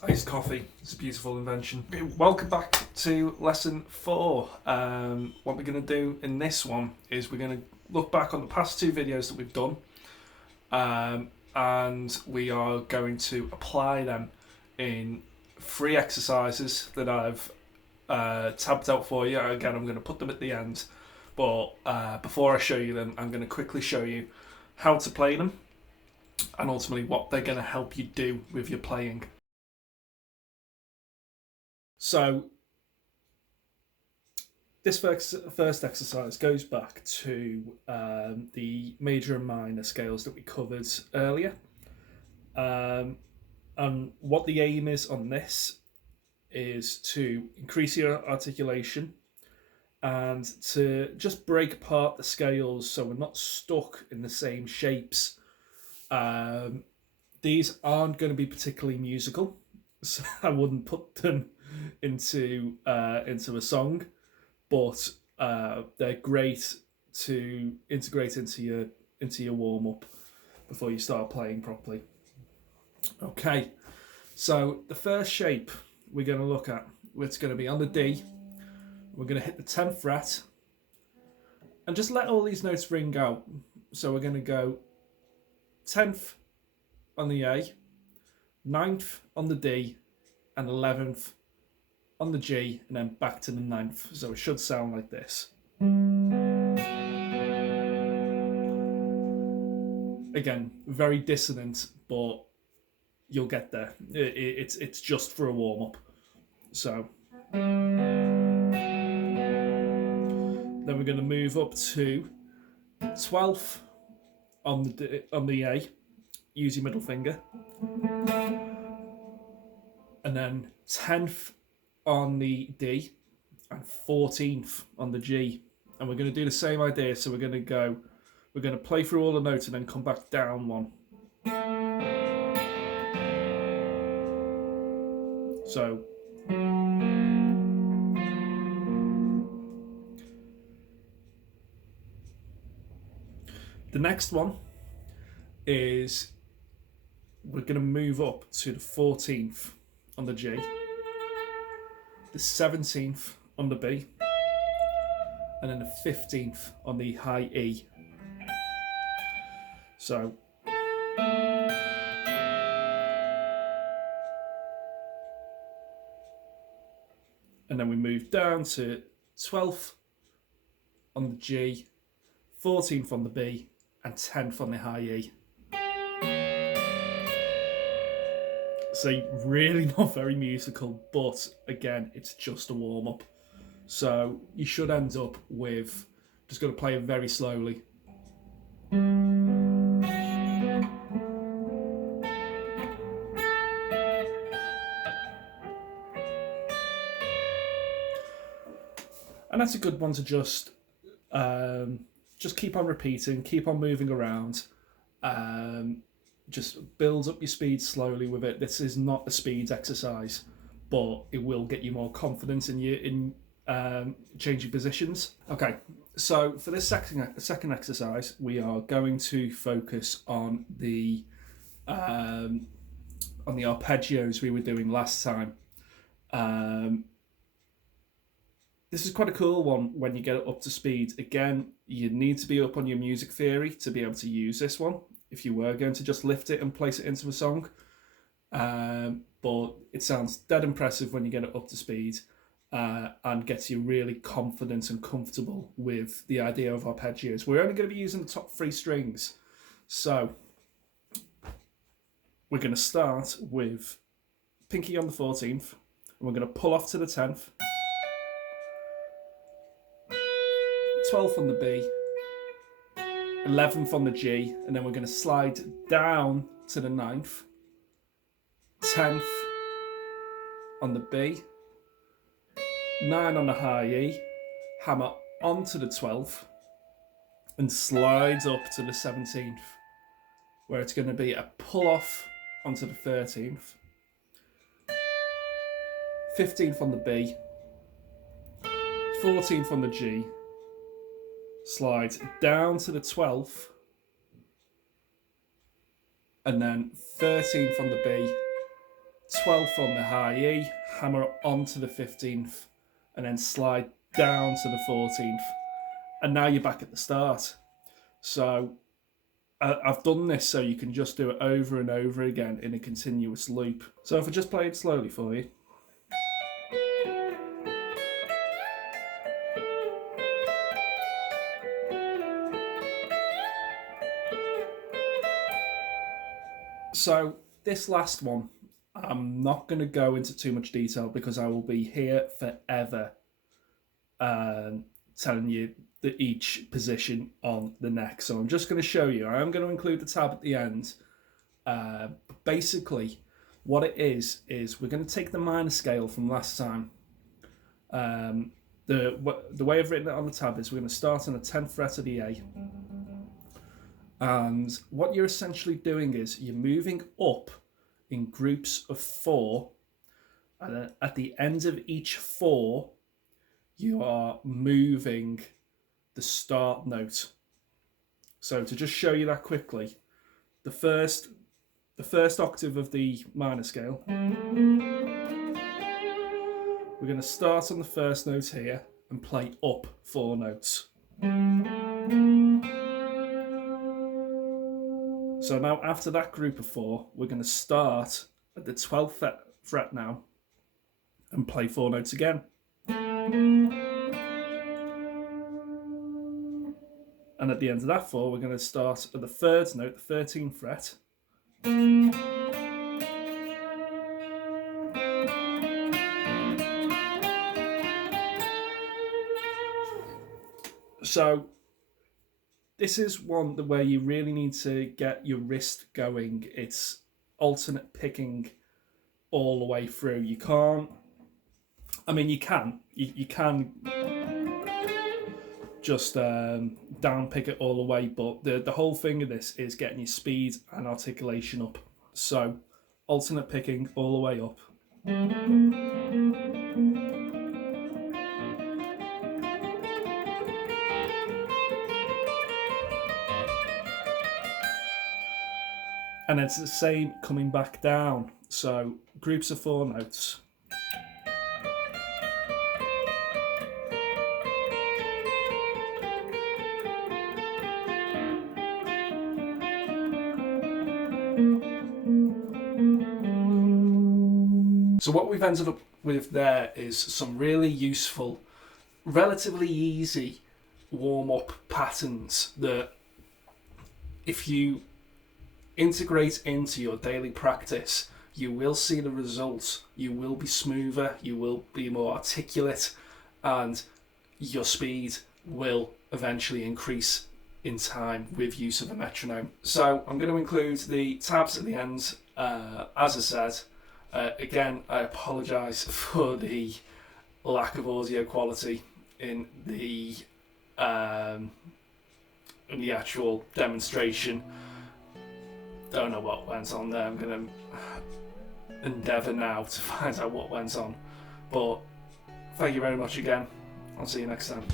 Iced coffee. It's a beautiful invention. Welcome back to lesson 4. What we're going to do in this one is we're going to look back on the past two videos that we've done, and we are going to apply them in 3 exercises that I've tabbed out for you. Again, I'm going to put them at the end, but before I show you them, I'm going to quickly show you how to play them and ultimately what they're going to help you do with your playing. So this first exercise goes back to the major and minor scales that we covered earlier. And what the aim is on this is to increase your articulation and to just break apart the scales so we're not stuck in the same shapes. These aren't going to be particularly musical, so I wouldn't put them into a song, but they're great to integrate into your warm up before you start playing properly. Okay, so the first shape we're going to look at, it's going to be on the D. We're going to hit the 10th fret and just let all these notes ring out. So we're going to go 10th on the A, 9th on the D, and 11th on the G, and then back to the 9th. So it should sound like this. Again, very dissonant, but you'll get there. It's just for a warm up. So then we're going to move up to 12th on the A. Use your middle finger, and then 10th on the D and 14th on the G. And we're going to do the same idea. So we're going to play through all the notes and then come back down one. So the next one is we're going to move up to the 14th on the G, the 17th on the B, and then the 15th on the high E. So and then we move down to 12th on the G, 14th on the B, and 10th on the high E. So really not very musical, but again, it's just a warm up. So you should end up with just going to play it very slowly. And that's a good one to just keep on repeating, keep on moving around. Just build up your speed slowly with it. This is not a speed exercise, but it will get you more confidence in changing positions. Okay, so for this second exercise, we are going to focus on the arpeggios we were doing last time. This is quite a cool one when you get it up to speed. Again, you need to be up on your music theory to be able to use this one if you were going to just lift it and place it into a song. But it sounds dead impressive when you get it up to speed and gets you really confident and comfortable with the idea of arpeggios. We're only going to be using the top 3 strings. So we're going to start with pinky on the 14th, and we're going to pull off to the 10th, 12th on the B, 11th on the G, and then we're going to slide down to the 9th, 10th on the B, 9 on the high E, hammer onto the 12th, and slides up to the 17th, where it's going to be a pull off onto the 13th, 15th on the B, 14th on the G, slides down to the 12th, and then 13th on the B, 12th on the high E, hammer onto the 15th, and then slide down to the 14th. And now you're back at the start. So I've done this so you can just do it over and over again in a continuous loop. So if I just play it slowly for you. So this last one, I'm not going to go into too much detail because I will be here forever telling you each position on the neck. So I'm just going to show you. I am going to include the tab at the end. Basically, what it is we're going to take the minor scale from last time. The way I've written it on the tab is we're going to start on the 10th fret of the A. And what you're essentially doing is you're moving up in groups of 4, and then at the end of each 4 you are moving the start note. So to just show you that quickly, the first octave of the minor scale, we're going to start on the first note here and play up 4 notes. So now after that group of 4, we're going to start at the 12th fret now and play 4 notes again. And at the end of that 4, we're going to start at the 3rd note, the 13th fret. So this is one where you really need to get your wrist going. It's alternate picking all the way through. You can't, I mean, you can just down pick it all the way, but the whole thing of this is getting your speed and articulation up. So alternate picking all the way up. And it's the same coming back down. So groups of 4 notes. So what we've ended up with there is some really useful, relatively easy warm-up patterns that if you integrate into your daily practice, you will see the results. You will be smoother, you will be more articulate, and your speed will eventually increase in time with use of a metronome. So I'm going to include the tabs at the end, as I said. Again, I apologise for the lack of audio quality in the actual demonstration. Don't know what went on there. I'm going to endeavour now to find out what went on. But thank you very much again. I'll see you next time.